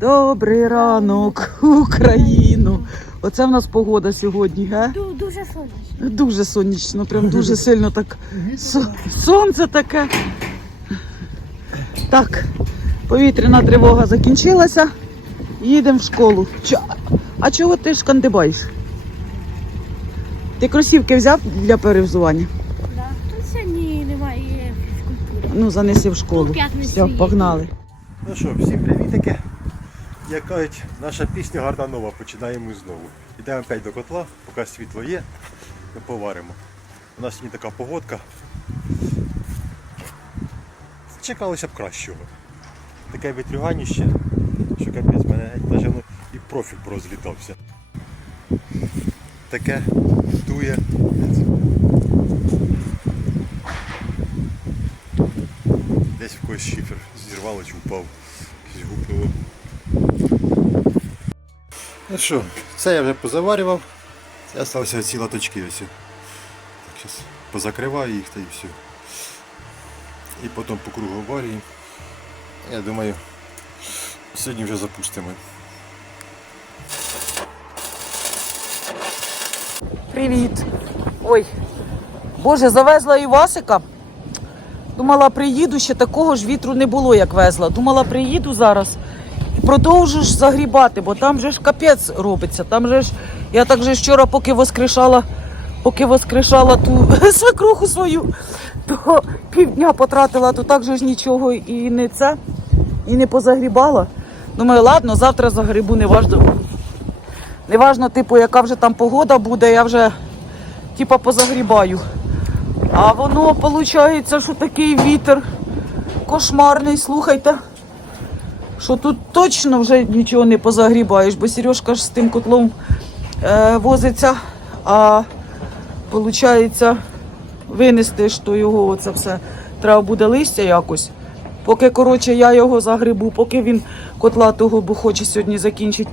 Добрий ранок, Україну! Оце в нас погода сьогодні? Ду- Дуже сонячно. Дуже сонячно, прям дуже сильно так. Сонце таке. Так, повітряна тривога закінчилася. Їдемо в школу. Чо- А чого ти ж кандибаєш? Ти кросівки взяв для перевзування? Да. Тут сьогодні немає фізкультури. Ну, занеси в школу. Все, погнали. Ну що, всім привітики. Як кажуть, наша пісня гарна нова, починаємо знову. Йдемо опять до котла, поки світло є, ми поваримо. У нас сьогодні така погодка. Чекалося б кращого. Таке вітрюганіще, що капець мене навіть воно і профіль порозлітався. Таке дує. Десь в когось шифер зірвало чи впав, якесь гупнуло. Ну що, це я вже позаварював. Це залишилися ці латочки ось. Так, зараз позакриваю їх та і все. І потім по кругу варію. Я думаю, сьогодні вже запустимо. Привіт. Ой, Боже, завезла Івасика. Думала, приїду, ще такого ж вітру не було, як везла. Думала, приїду зараз ж загрібати, бо там же ж капець робиться. Там же ж, я так же вчора, поки воскрешала, поки воскрешала ту свекруху свою, то півдня потратила, то так же ж нічого і не це, і не позагрібала. Думаю, ладно, завтра загрібу, не важливо. Неважно, типу, яка вже там погода буде, я вже типа позагрібаю. А воно виходить, що такий вітер кошмарний, слухайте. Що тут точно вже нічого не позагрібаєш, бо Сережка ж з тим котлом е, возиться, а виходить, винести то його оце все. Треба буде листя якось. Поки коротше, я його загрібу, поки він котла того, бо хоче сьогодні закінчити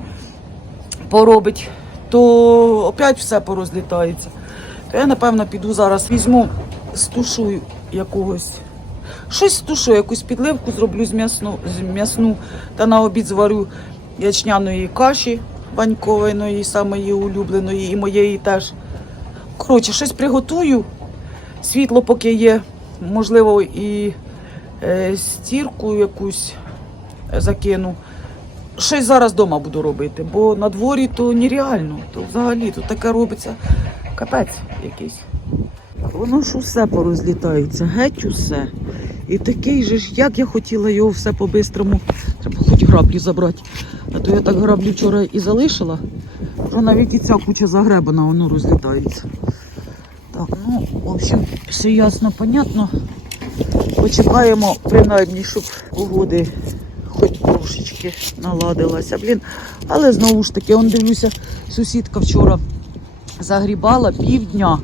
поробить, то опять все порозлітається. То я, напевно, піду зараз візьму, стушую якогось. Щось стушу, якусь підливку зроблю з м'ясну, з м'ясну та на обід зварю ячняної каші банькової, самої улюбленої, і моєї теж. Коротше, щось приготую. Світло поки є, можливо, і е, стірку якусь е, закину щось зараз вдома буду робити, бо на дворі то нереально, то взагалі то таке робиться капець якийсь. Воно ж усе порозлітається, геть усе. І такий же ж, як я хотіла його все по-бистрому, треба хоч граблі забрати. А то я так граблі вчора і залишила, що навіть і ця куча загребана, воно розлітається. Так, ну, в общем, все ясно, понятно. Почекаємо принаймні, щоб погоди хоч трошечки наладилася. Блін, але знову ж таки, он дивлюся, сусідка вчора загрібала півдня.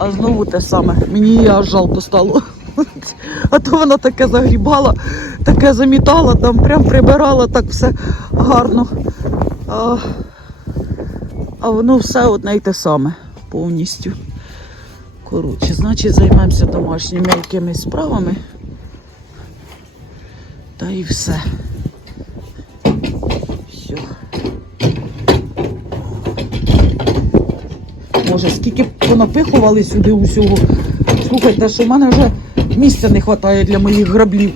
А знову те саме. Мені її аж жалко стало. А то вона таке загрібала, таке замітала, там прям прибирала так все гарно. А, а воно все одне й те саме повністю. Коротше, значить, займемося домашніми якимись справами. Та і все. Все. Може, скільки понапихували сюди усього. Слухайте, що в мене вже місця не вистачає для моїх граблів.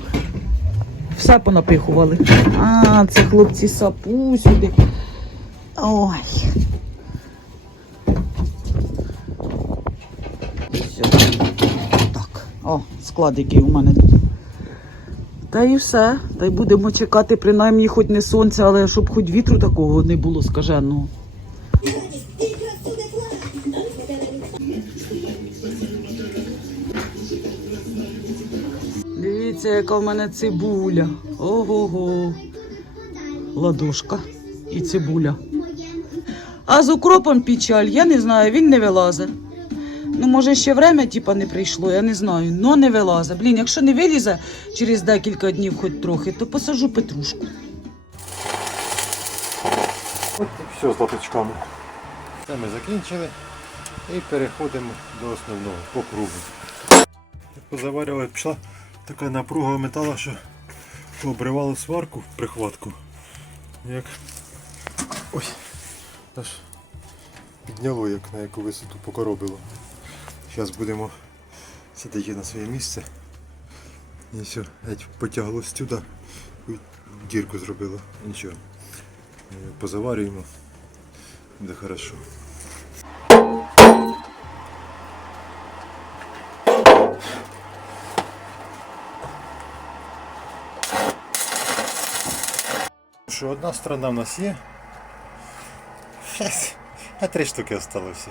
Все понапихували. А, це хлопці сапу сюди. Ой. Все. Так. О, склад, який у мене тут. Та і все. Та й будемо чекати, принаймні, хоч не сонця, але щоб хоч вітру такого не було скаженого. Дивіться, яка в мене цибуля. Ого-го. Ладошка і цибуля. А з укропом печаль, я не знаю, він не вилазить. Ну, може, ще время типа не прийшло, я не знаю. Но не вилазить. Блін, якщо не вилізе через декілька днів хоч трохи, то посажу петрушку. От і все з латочками. Це ми закінчили і переходимо до основного по кругу. Позаварювали, пішла така напруга металу, що Пообривали сварку, прихватку. Як. Ой. Аж підняло, як на яку висоту покоробило. Зараз будемо сидіти на своє місце. І все, геть потяглось сюди. Дірку зробило. Нічого. Позаварюємо. Буде хорошо. Що одна сторона в нас є. А три штуки залишилося.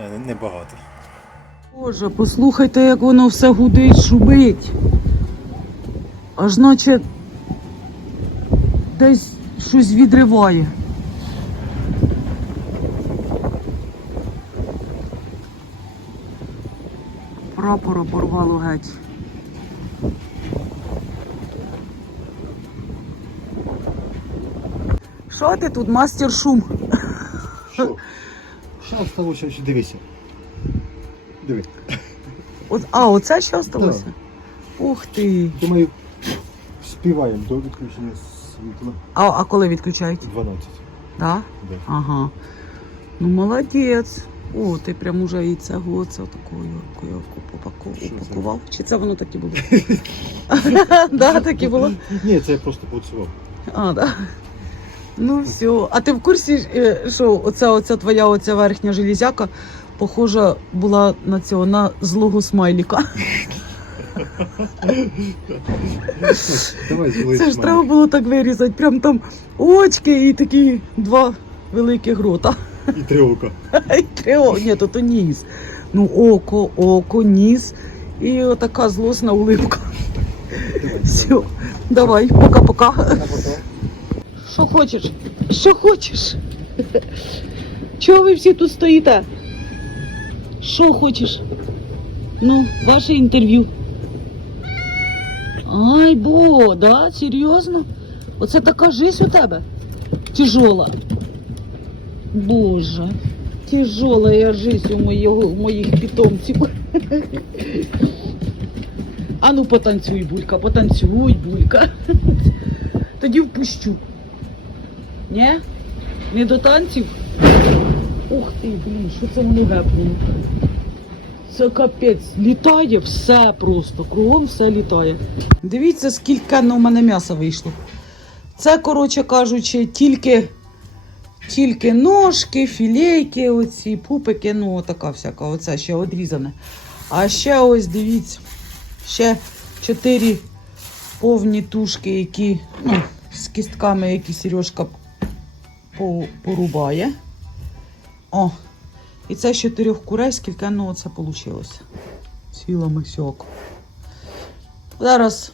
Е, Небагато. Боже, послухайте, як воно все гудить, шумить. Аж наче десь щось відриває. Прапора порвало геть. Що ти тут, мастер шум? Що? Що? Ще Дивися. Диви. От, а, оце ще осталося? Ух ти. Думаю, співаємо до відключення світла. А, а коли відключають? 12. Да? Да. Ага. Ну молодець. О, ти прям уже і цього оце упакував. Що упакував. Чи це воно так і було? Так і було. Ні, це я просто поцював. А, да. Ну все. А ти в курсі, е, що оця, оця твоя оця верхня железяка похожа була на цього, на злого смайліка. Давай злий Це ж треба було так вирізати. Прям там очки і такі два великих рота. І три ока. І три о- Ні, то то ніс. Ну, око, око, ніс. І отака злосна улипка. Все, давай, пока-пока. Що хочеш? Що хочеш? Чого ви всі тут стоїте? Що хочеш? Ну, ваше інтерв'ю. Ай, бо, да? Серйозно? Оце така жизнь у тебе? Тяжола. Боже, тяжелая жизнь у, моєго, у моїх питомців. А ну потанцюй, булька, потанцюй, булька. Тоді впущу. Ні? Не до танців? Ух ти, блін, що це воно гепнуло? Це капець, літає все просто, кругом все літає. Дивіться, скільки ну, у мене м'яса вийшло. Це, коротше кажучи, тільки, тільки ножки, філейки, оці, пупики, ну така всяка, оце ще одрізане. А ще ось дивіться, ще чотири повні тушки, які, ну, з кістками, які Сережка порубає. О, і це з чотирьох курей, скільки ну, це вийшло. Ціла мисьок. Зараз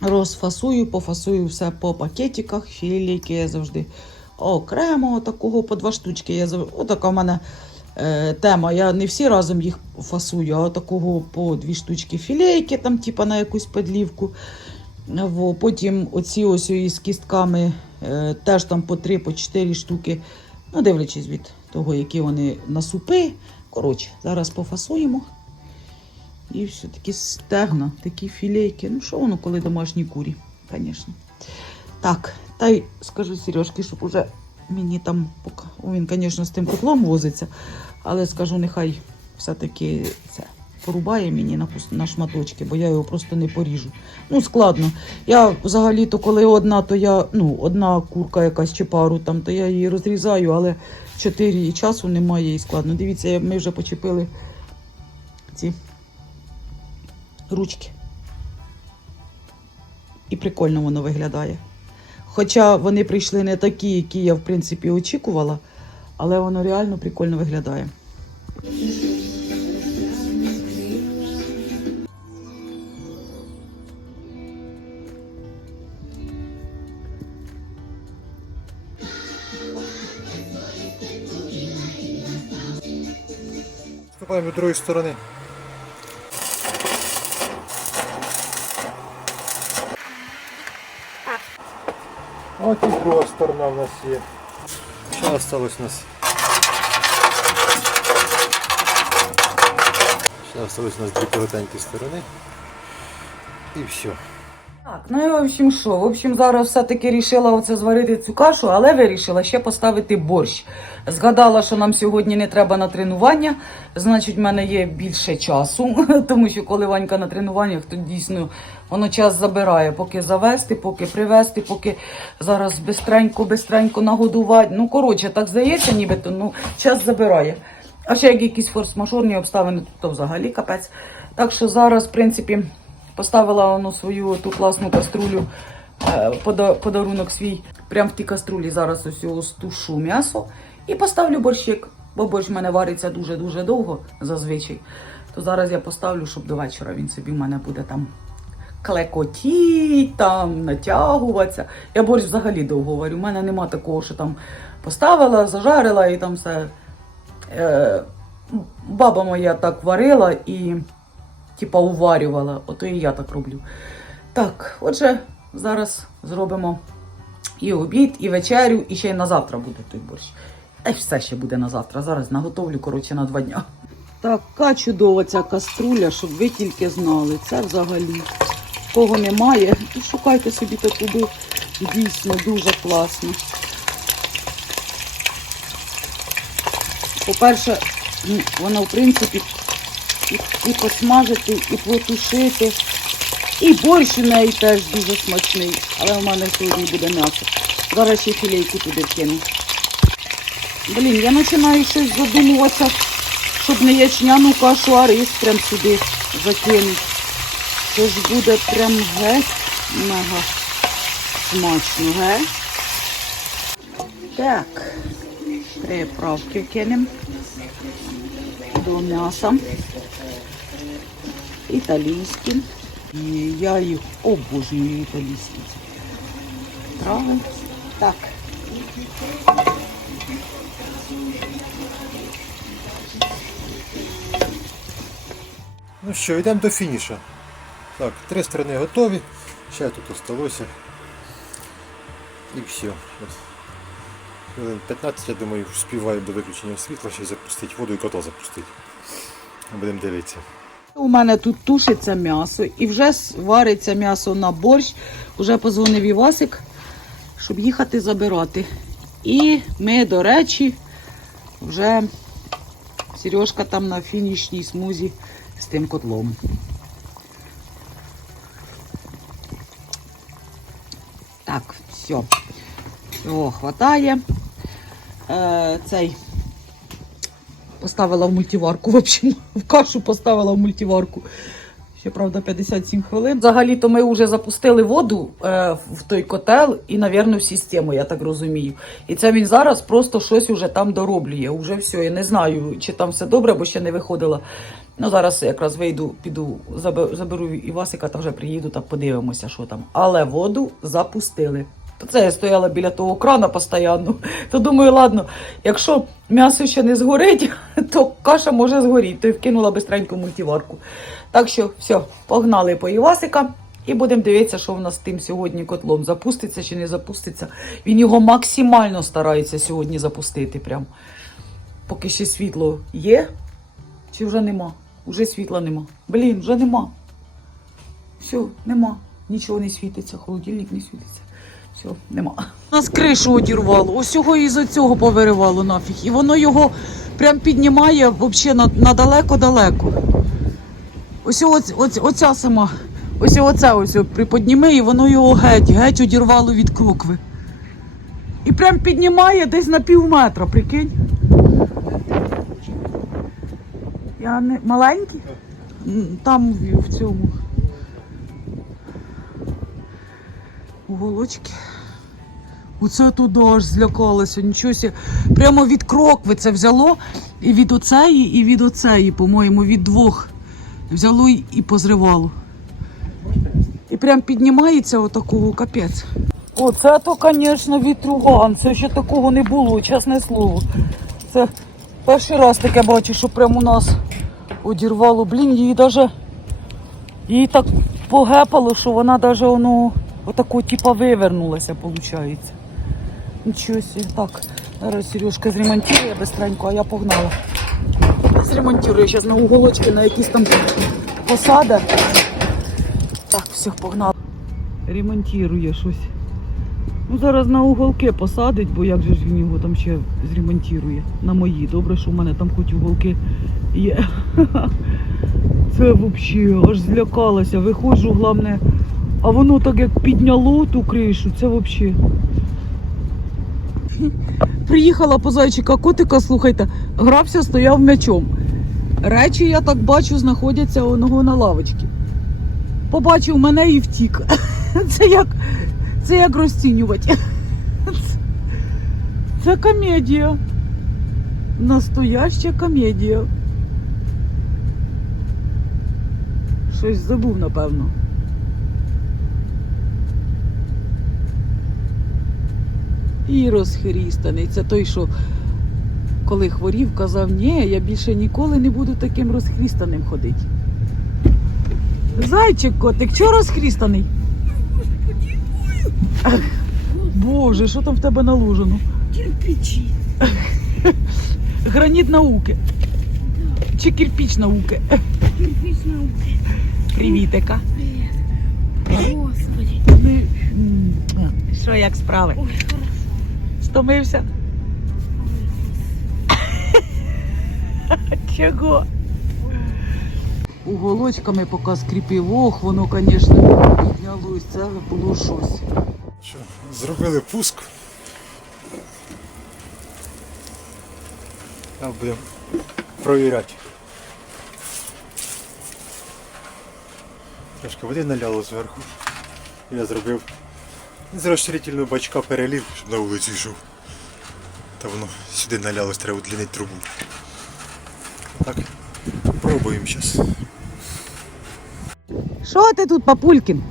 розфасую, пофасую все по пакетиках, філійки я завжди окремо такого по два штучки. Я завжди, отака в мене е, тема. Я не всі разом їх фасую, а такого по дві штучки філейки, там, типа на якусь подлівку. Во, потім оці ось із кістками теж там по три, по чотири штуки. Ну, дивлячись від того, які вони на супи. Коротше, зараз пофасуємо. І все, такі стегна, такі філейки. Ну, що воно, коли домашні курі, звісно. Так, та й скажу Сережки, щоб уже мені там, він, звісно, з тим котлом возиться, але скажу, нехай все-таки це порубає мені на, на шматочки, бо я його просто не поріжу. Ну, складно. Я взагалі-то, коли одна, то я, ну, одна курка якась чи пару там, то я її розрізаю, але чотири і часу немає і складно. Дивіться, ми вже почепили ці ручки. І прикольно воно виглядає. Хоча вони прийшли не такі, які я, в принципі, очікувала, але воно реально прикольно виглядає. Вступаємо з другої сторони. Ось і друга сторона в нас є. Що осталось у нас? Ще осталось у нас дві коротенькі сторони. І все. Ну і в общем що? В общем, зараз все-таки рішила оце зварити цю кашу, але вирішила ще поставити борщ. Згадала, що нам сьогодні не треба на тренування, значить, в мене є більше часу, тому що коли Ванька на тренуваннях, то дійсно воно час забирає, поки завести, поки привезти, поки зараз бистренько, бистренько нагодувати. Ну, коротше, так здається, нібито, ну, час забирає. А ще як якісь форс-мажорні обставини, то взагалі капець. Так що зараз, в принципі, поставила воно свою ту класну каструлю, е, подарунок свій. Прям в тій каструлі зараз ось стушу м'ясо і поставлю борщик. Бо борщ в мене вариться дуже-дуже довго зазвичай. То зараз я поставлю, щоб до вечора він собі в мене буде там клекотіть, там натягуватися. Я борщ взагалі довго варю. У мене нема такого, що там поставила, зажарила і там все. Е, баба моя так варила і типа уварювала. Ото і я так роблю. Так, отже, зараз зробимо і обід, і вечерю, і ще й на завтра буде той борщ. Та й все ще буде на завтра. Зараз наготовлю, коротше, на два дня. Така чудова ця каструля, щоб ви тільки знали. Це взагалі. Кого немає, то шукайте собі таку дійсно дуже класно. По-перше, вона, в принципі, і, і посмажити, і потушити. І борщ у неї теж дуже смачний. Але в мене сьогодні буде м'ясо. Зараз ще філейку туди вкину. Блін, я починаю щось задумуватися, щоб не ячняну кашу, а рис прям сюди закинути. Це ж буде прям геть мега смачно, ге? Так, приправки кинемо до м'яса. Італійські. І я їх обожнюю італійські. Трави. Так. Ну що, йдемо до фініша. Так, три сторони готові. Ще тут осталося. І все. Хвилин 15, я думаю, співаю до виключення світла, ще запустити воду і котла запустити. Будемо дивитися. У мене тут тушиться м'ясо і вже вариться м'ясо на борщ. Уже позвонив Івасик, щоб їхати забирати. І ми, до речі, вже Сережка там на фінішній смузі з тим котлом. Так, все. О, хватає. Е, цей поставила в мультиварку, в общем, в кашу поставила в мультиварку. Ще, правда, 57 хвилин. Взагалі-то ми вже запустили воду е, в той котел і, напевно, в систему, я так розумію. І це він зараз просто щось уже там дороблює. Уже все. Я не знаю, чи там все добре, бо ще не виходила. Ну, зараз якраз вийду, піду, заберу Івасика та вже приїду та подивимося, що там. Але воду запустили. То це я стояла біля того крана постійно. То думаю, ладно, якщо м'ясо ще не згорить, то каша може згоріти. То й вкинула бистренько мультиварку. Так що, все, погнали по Івасика. І будемо дивитися, що в нас з тим сьогодні котлом запуститься чи не запуститься. Він його максимально старається сьогодні запустити. Прям. Поки ще світло є, чи вже нема? Уже світла нема. Блін, вже нема. Все, нема. Нічого не світиться, холодильник не світиться. Все, нема. Нас кришу одірвало. Ось його із цього повиривало нафіг. І воно його прям піднімає взагалі на, далеко-далеко. Ось, ось, ось оця сама. Ось оце ось приподніми, і воно його геть, геть одірвало від крокви. І прям піднімає десь на пів метра, прикинь. Я не маленький? Там в цьому. Уголочки. Оце туди аж злякалося, нічого. Прямо від крокви це взяло. І від оцеї, і від оцеї, по-моєму, від двох. Взяло і позривало. І прям піднімається отакого капець. Оце то, звісно, вітруган. Це ще такого не було, чесне слово. Це перший раз таке бачу, що прямо у нас одірвало. Блін, її даже її так погепало, що вона даже воно отако типа вивернулася, виходить. Нічого собі. Так, зараз Сережка зремонтує быстренько, а я погнала. Зремонтую зараз на уголочки, на якісь там посади. Так, все, погнали. Ремонтує щось. Ну, зараз на уголки посадить, бо як же ж він його там ще зремонтує. На мої. Добре, що в мене там хоч уголки є. Це взагалі аж злякалася. Виходжу, головне, а воно так як підняло ту кришу, це взагалі. Приїхала по зайчика котика, слухайте, грався, стояв м'ячом. Речі, я так бачу, знаходяться у нього на лавочці. Побачив мене і втік. Це як, це як розцінювати. Це комедія. Настояща комедія. Щось забув, напевно. І розхрістаний. Це той, що коли хворів, казав, ні, я більше ніколи не буду таким розхрістаним ходити. Зайчик котик, чого розхрістаний? Боже, що там в тебе наложено? Кирпичі. Граніт науки. Чи кирпіч науки? Кирпич науки. Привітика. Господи. Ну, Що, як справи? Ой, хорошо. Стомився? Чого? Уголочками поки скріпив. Ох, воно, звісно, піднялось. Це було щось. Що, зробили пуск. А будемо провіряти. Трошки води наляло зверху. Я зробив з розширительного бачка перелив, щоб на вулицю йшов. Та воно сюди налялось, треба удлінити трубу. Так, пробуємо зараз. Що ти тут, папулькін?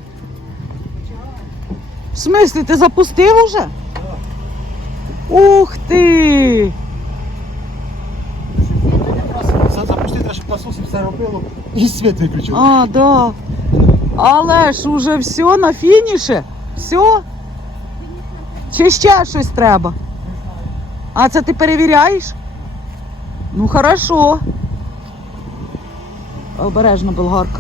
В смислі, ти запустив уже? Ух ти! Запустити, щоб насос все робило і світ виключив. А, да. Але ж уже все на фініші? Все? Чи ще щось треба? А це ти перевіряєш? Ну, хорошо. Обережно, болгарка.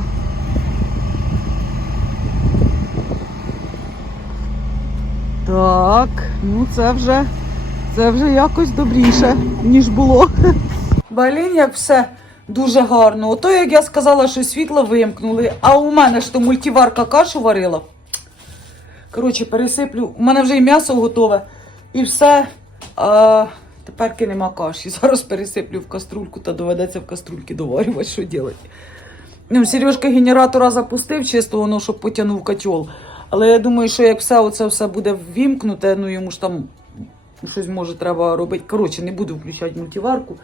Так, ну це вже, це вже якось добріше, ніж було. Блін, як все дуже гарно. Ото як я сказала, що світло вимкнули, а у мене ж то мультиварка кашу варила. Коротше, пересиплю. У мене вже і м'ясо готове, і все. А тепер нема каші. Зараз пересиплю в каструльку та доведеться в каструльки доварювати, що робити. Ну, Сережка генератора запустив, чисто воно, щоб потягнув котел. Але я думаю, що як все оце все буде ввімкнуте, ну йому ж там щось може треба робити. Коротше, не буду включати мультиварку,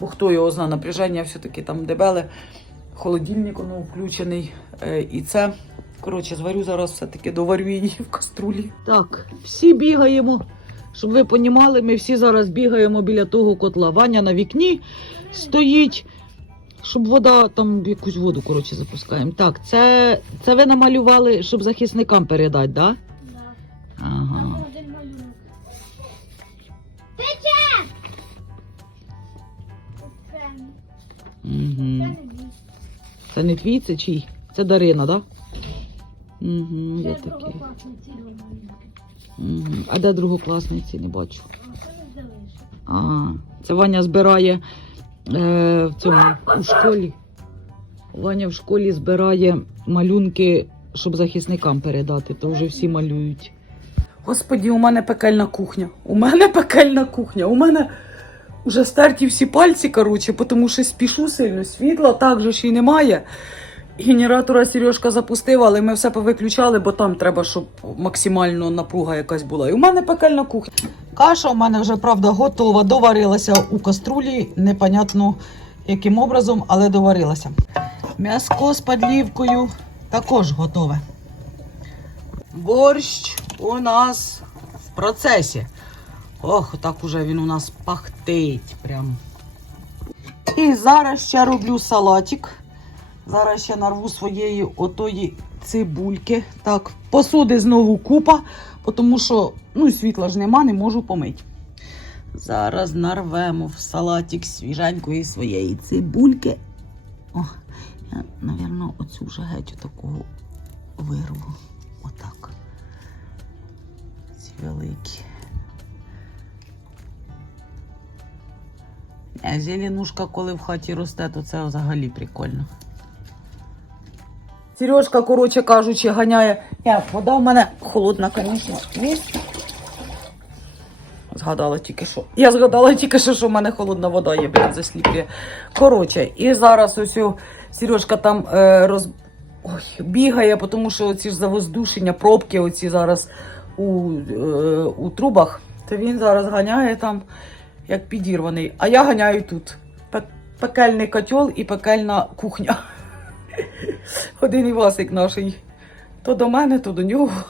бо хто його знає, напряження все-таки там дебеле, холодильник воно включений. Е, і це, коротше, зварю зараз все-таки доварю її в каструлі. Так, всі бігаємо. Щоб ви понімали, ми всі зараз бігаємо біля того котла. Ваня на вікні стоїть. Щоб вода, там якусь воду, коротше, запускаємо. Так, це, це ви намалювали, щоб захисникам передати, да? Да. Ага. Там один малюнок. Це. Це Угу. не. Це не твій, це чий? Це Дарина, да? Угу, є малюнки. Угу. А де другокласниці? Не бачу. А це Ваня збирає е, в цьому у школі. Ваня в школі збирає малюнки, щоб захисникам передати, то вже всі малюють. Господі, у мене пекельна кухня. У мене пекельна кухня. У мене вже стерті всі пальці, коротше, тому що спішу сильно. Світла так же ж і немає. Генератора Сережка запустив, але ми все повиключали, бо там треба, щоб максимально напруга якась була. І у мене пекельна кухня. Каша у мене вже правда готова, доварилася у каструлі, непонятно яким образом, але доварилася. М'яско з подлівкою також готове. Борщ у нас в процесі. Ох, так уже він у нас пахтить прям. І зараз ще роблю салатик. Зараз ще нарву своєї отої цибульки. Так, посуди знову купа, тому що ну, світла ж нема, не можу помити. Зараз нарвемо в салатик свіженької своєї цибульки. О, я, напевно, оцю вже геть такого вирву. Отак. Ці великі. Е, Зеленушка, коли в хаті росте, то це взагалі прикольно. Сережка, коротше кажучи, ганяє. Ні, вода в мене холодна, звісно. Згадала тільки що. Я згадала тільки що, що в мене холодна вода є, блін, засліплює. Коротше, і зараз ось Сережка там е, роз... Ой, бігає, тому що ці ж завоздушення, пробки оці зараз у, е, у трубах, то він зараз ганяє там, як підірваний. А я ганяю тут. Пекельний котел і пекельна кухня. Один Івасик наший. То до мене, то до нього.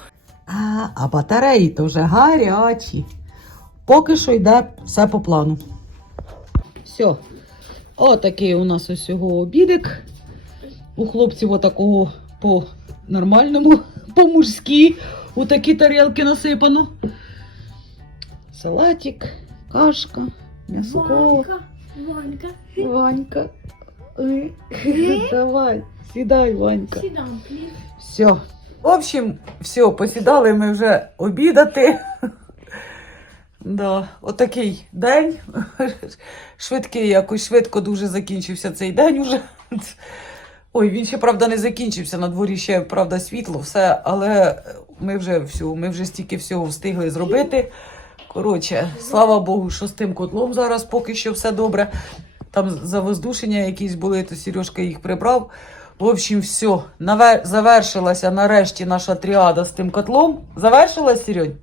А, а батареї то вже гарячі. Поки що йде все по плану. Все. Отакий у нас ось цього обідик. У хлопців отакого по нормальному, по-мужськи. У такі тарілки насипано. Салатик, кашка, м'яско. Ванька, Ванька, Ванька. Давай, сідай, Ванька. сідам. Все. В общем, все, посідали ми вже обідати. Да, отакий день. Швидкий, якось швидко дуже закінчився цей день уже. Ой, він ще, правда, не закінчився. На дворі ще, правда, світло, все, але ми вже все, ми вже стільки всього встигли зробити. Коротше, слава Богу, що з тим котлом зараз поки що все добре. Там завоздушення якісь були, то Сережка їх прибрав. В общем, все. Наве- Завершилася нарешті наша тріада з тим котлом. Завершилась, Серень?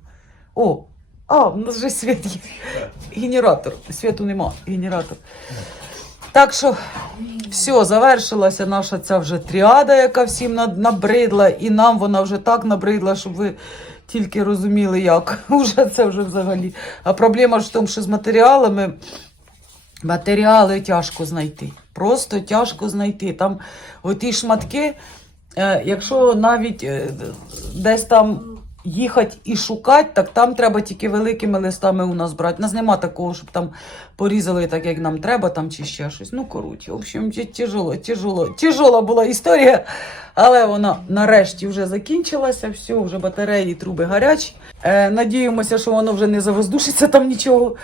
О, а, у нас вже світ є. Генератор. Світу нема, генератор. Так що, все, завершилася наша ця вже тріада, яка всім набридла, і нам вона вже так набридла, щоб ви тільки розуміли, як. Уже це вже взагалі. А проблема ж в тому, що з матеріалами. Матеріали тяжко знайти. Просто тяжко знайти. Там оті шматки, е, якщо навіть е, десь там їхати і шукати, так там треба тільки великими листами у нас брати. У нас нема такого, щоб там порізали так, як нам треба, там чи ще щось. Ну, коротше, в общем, тяжело, тяжело, тяжола була історія, але вона нарешті вже закінчилася. Все, вже батареї, труби гарячі. Е, надіємося, що воно вже не завоздушиться там нічого.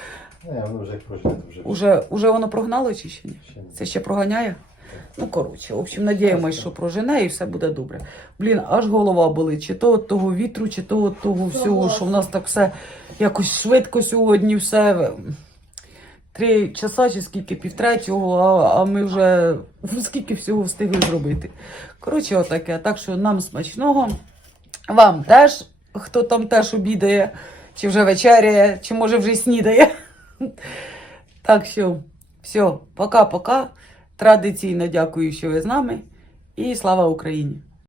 Не, воно вже вже. Уже, уже воно прогнало чи ще ні? Ще ні. Це ще проганяє? Ну, коротше, в общем, надіємось, що прожене і все буде добре. Блін, аж голова болить, чи то від того вітру, чи то від того всього, що в нас так все якось швидко сьогодні все. Три часа чи скільки півтретього, а, а ми вже скільки всього встигли зробити. Коротше, отаке. Так що нам смачного. Вам теж, хто там теж обідає, чи вже вечеряє, чи може вже снідає. Так що, все, пока-пока. Традиційно дякую, що ви з нами. І слава Україні!